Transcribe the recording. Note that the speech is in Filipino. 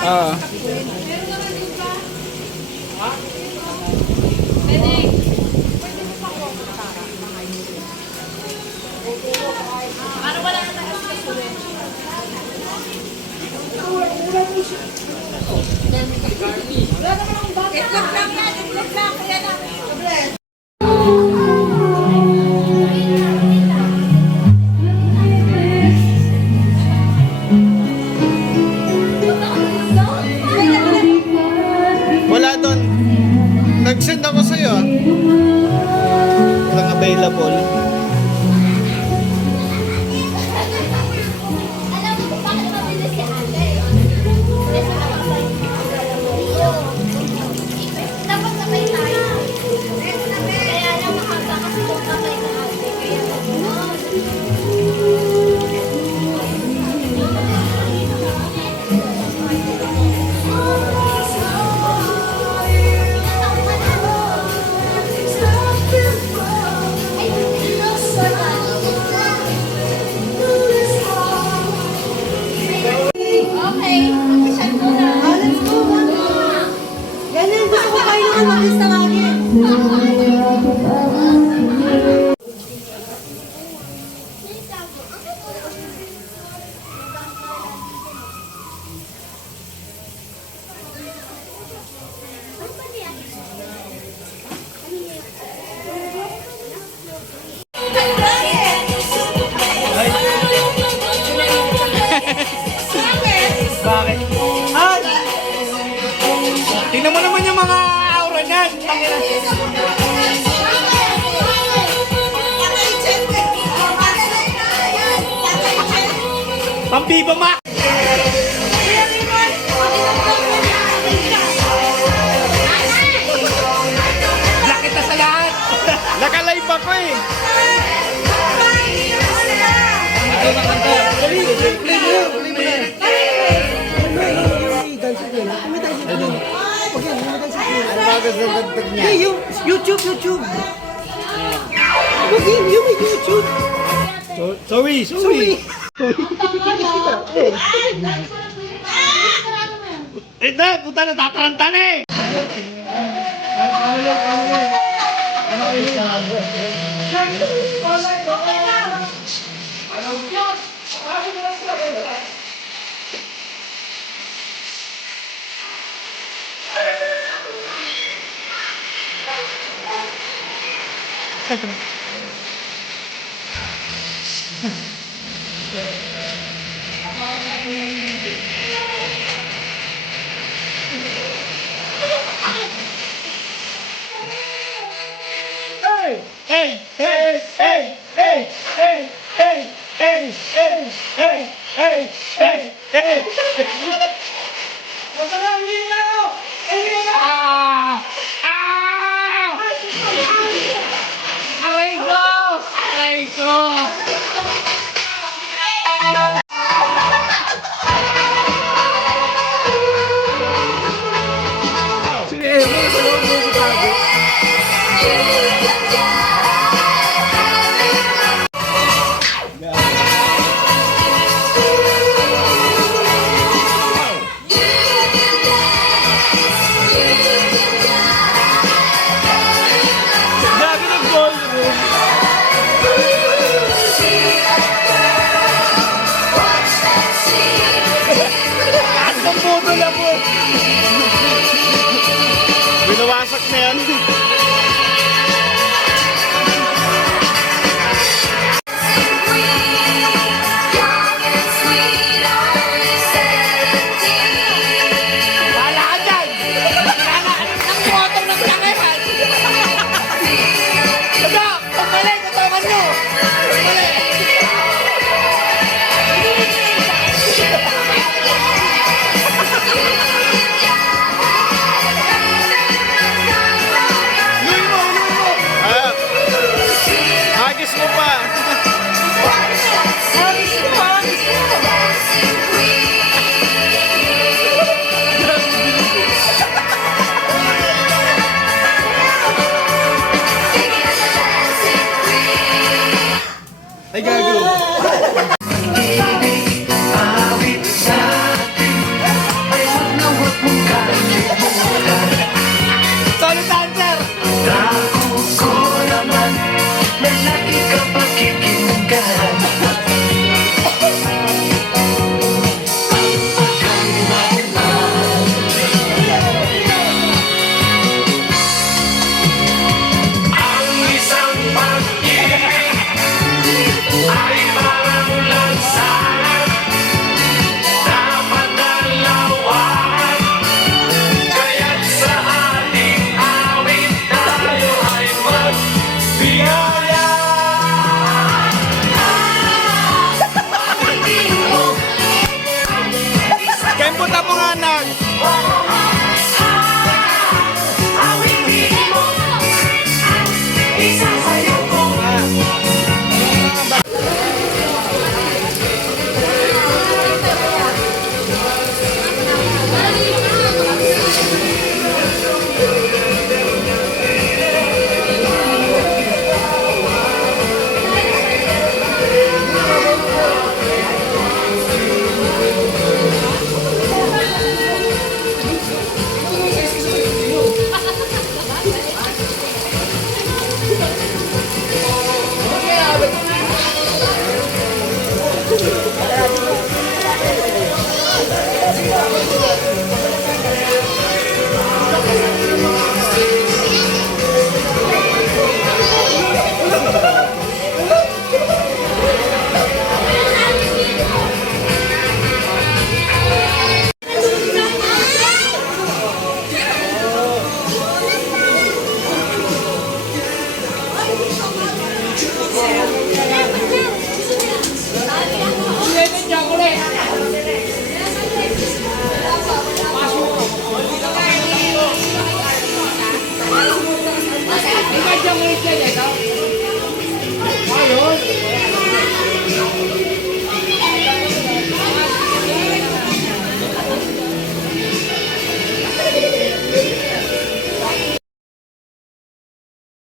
Oo. Ano wala na nag-asusunod? Itlog lang yan, itlog lang. Kaya na. Wala doon. Nag-send ako sa'yo. Walang available. Alam mo, bakit mabilis si ate? Kasi dapat sabay tayo. Kaya lang mahaba kasi kung sabay ka ate. Kaya okay, mag-chat mo na. Let's go, ganun, gusto ko kayo naman mabilis na lagi. Bakit? Ay! Tingnan mo naman yung mga aura niyan. Pambiba ma! Lakit na sa lahat! Nakalive ako eh! Ano ba gusto ng tugtog niya? Hey, YouTube. Okay, you may YouTube. Sorry! Eh, puta na tataranta na eh! Aray ko! Sige, mga sa loob mo butago. Grabe ng ballroom. Lahat ng puto na po. Binawasak na yan. Wala ka dyan! Kailangan ng motor ng tangayan! Bada! Pagmali! Katawan mo! Pagmali! Luy mo! Agis mo pa! Ay, gago! Bye.